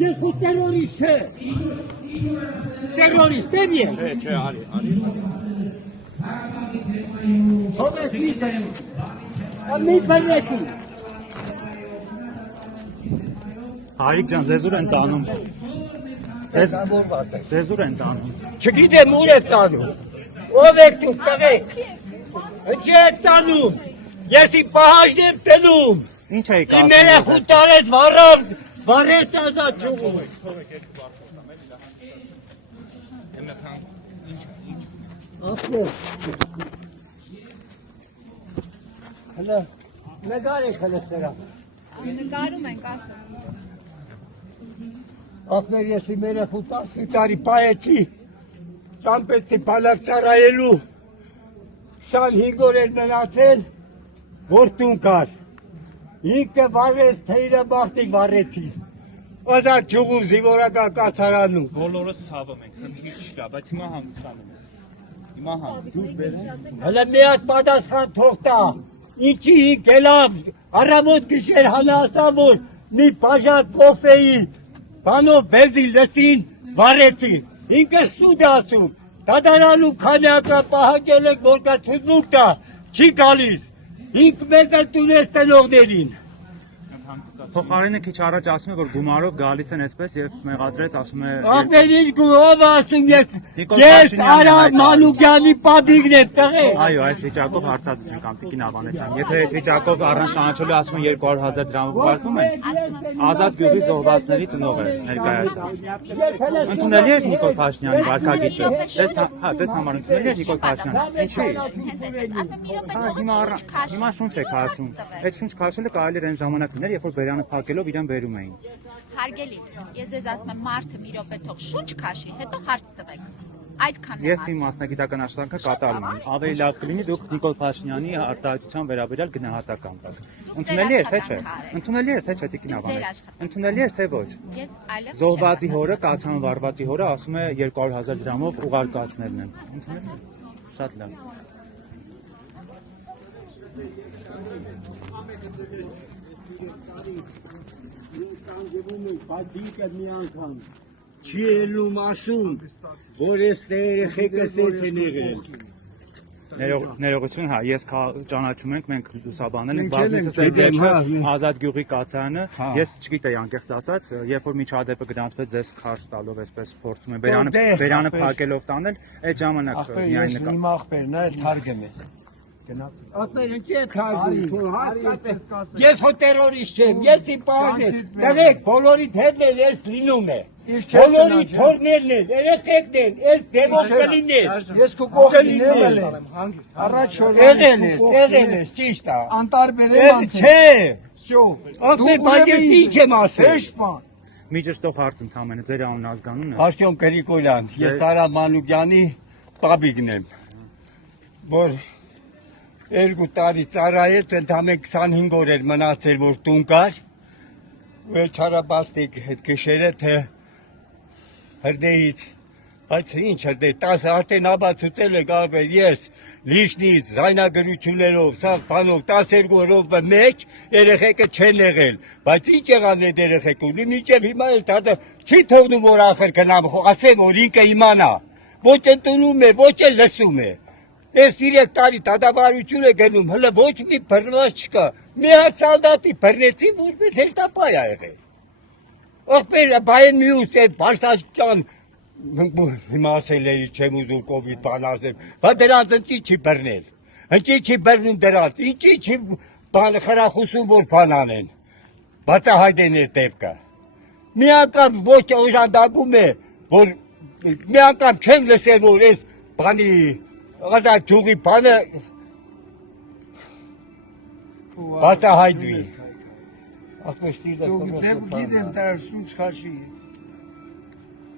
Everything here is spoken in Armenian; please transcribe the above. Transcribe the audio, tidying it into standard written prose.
Ես ու տերորիստ է։ Տերորիստ եմ ես։ Չէ, արի։ Հովետից եմ։ Ամի բանեցի։ Հայիկ ջան, ձեզ ուր են տանում։ Ձեզ ուր են տանում։ Չգիտեմ ուր է տանում։ Ով եք դուք տղեկ։ Ինչի եք տանում։ Ես ի պահաժն եմ տնում։ Ինչ եք ասում։ Իմ երեխու տարեց վարեց ազատ ջուղում։ Հələ նկար եք հələ սերա։ Նկարում ենք ասում։ Ախներ ես իմ երեխու 10 տարի պայեցի, ճամպեցի բալակ ծառայելու, 25 օր էր մնացել, որ տուն կար։ Ինքը վարեց, թեյրը բախտիկ վարեցի։ Ազատ ջուղում զինվորական կացարանում։ Բոլորս ցավում ենք, խնդիր չկա, բայց հիմա հանգստանում ես։ Հիմա Հələ մի հատ պատասխան թող տա։ Ինչի ինքելավ, առավոտ գիշեր հանասան, որ մի բաժակ կոֆեի, բանով բեզի լսին, վարեցին։ Ինքը սուտ ասում, դադարանու քանյակը պահակել եք, որ կա թուզմուկ տա, չի գալիս։ Ինք մեզ է տունես ծնողներին։ Փոխարենը քիչ առաջ ասում է, որ գումարով գալիս են այսպես եւ մեղադրեց, ասում է Ախպեր ինչ գումարով ասում ես Արամ Մանուկյանի պապիկն եմ տղեկ։ Այո, այս վիճակով հարցազրույց կամ Տիկին Ավանեսյան։ Եթե այս վիճակով առանց ճանաչելու ասում են 200,000 դրամ ուղարկում են, ազատ գյուղի զոհվածների ծնող է ներկայացնում։ Ընդունելի է Նիկոլ Փաշինյանի վարկագիծը։ Ձեզ համար ընդունելի է Նիկոլ Փաշինյանը։ Ինչի՞։ Հիմա շունչ է քաշում։ Այդ շունչ քաշելը կարելի էր այն ժամանակներ, երբ որ բերանը փակելով իրան բերում էին։ Հարգելիս, ես ձեզ ասում եմ մարդը մի րոպե թող շունչ քաշի, հետո հարց տվեք։ Այդքան Ես իմ մասնագիտական աշխատանքը կատարում եմ։ Ավելի լավ կլինի դուք Նիկոլ Փաշինյանի արտահայտության վերաբերյալ գնահատական տաք։ Ընդունելի է թե չէ։ Ընդունելի է թե չէ Տիկին Ավանեսյան։ Ընդունելի է թե ոչ։ Ես այլև Զոհվածի հորը, կացան վարվածի հորը ասում է 200,000 դրամով ուղարկածներն են։ Ընդունելի է։ Շատ լավ։ Չի ելնում ասում, որ ես երեխեքը սեթ են եղել։ Ներողություն, հա, ես ճանաչում ենք, մենք լուսաբանել ենք, բազմիցս ազատ գյուղի կացարանը, ես չգիտեի անկեղծ ասած, երբ որ միջադեպը գրանցվեց ձեզ քարշ տալով այսպես փորձում են բերանը փակելով տանել, այդ ժամանակ միայն նկատի։ Իմ ախպերն է, թարգեմ ես։ Ախպեր ինչի է քարշում, հասկացեք, ես հո տերորիստ չեմ, ես իմ պահանջ եմ, տղեկ, բոլորիդ հետն էլ ես լինում է, բոլորի թորներն են, երեխեքն են, ես դեմոք կլին են, Ես քո կողքին եմ, առաջ եղել ես, ճիշտ է, անտարբեր եմ անցել, չէ, ախպեր, բայց ես ինչ եմ ասել, հեշտման, Միջշտող հարց ընդամենը, ձեր անուն ազգանունն է։ Հաշտյոն Գրիգորյան, ես Արամ Մանուկյանի պապիկն եմ, որ 2 տարի ծառայեց, ընդամենը 25 օր էր մնացել, որ տուն կար, ու չարաբաստիկ հետ գշերը, թե հրդեից, բայց ինչ հրդեի, 10 արդեն աբացուցել է գաղվեր, ես լիշնից, զայնագրություններով, սաղ բանով, 12 օրով մեջ երեխեքը չեն եղել, բայց ինչ եղան այդ երեխեքը, ունի միջև հիմա էլ տատը չի թողնում, որ ախր կնամ, ասեմ, որ ինքը իմանա, ոչ ընդունում է, ոչ էլ լսում է, ես 3 տարի դատավարություն է գնում, հլը ոչ մի բռնված չկա, մի հատ սալդատի բռնեցին, որպես հելտապայ ա եղել, ախպեր, բայեն մյուս այդ բաշտաշճան, հիմա ասել էի չեմ ուզում կովիդ բան ասեմ, բա դրանց ընչի չի բռնել, ընչի չի բռնում դրանց, ինչի չի խրախուսում, որ բան անեն, բացահայտեն է դեպքը, մի անգամ ոչ օժանդակում է, որ մի անգամ չեն լսել, որ ես բանի ազատ գյուղի բանը Բացահայտվի։ Ախմեստի Դուք դեպ գիտեմ դար սուչ քաշի։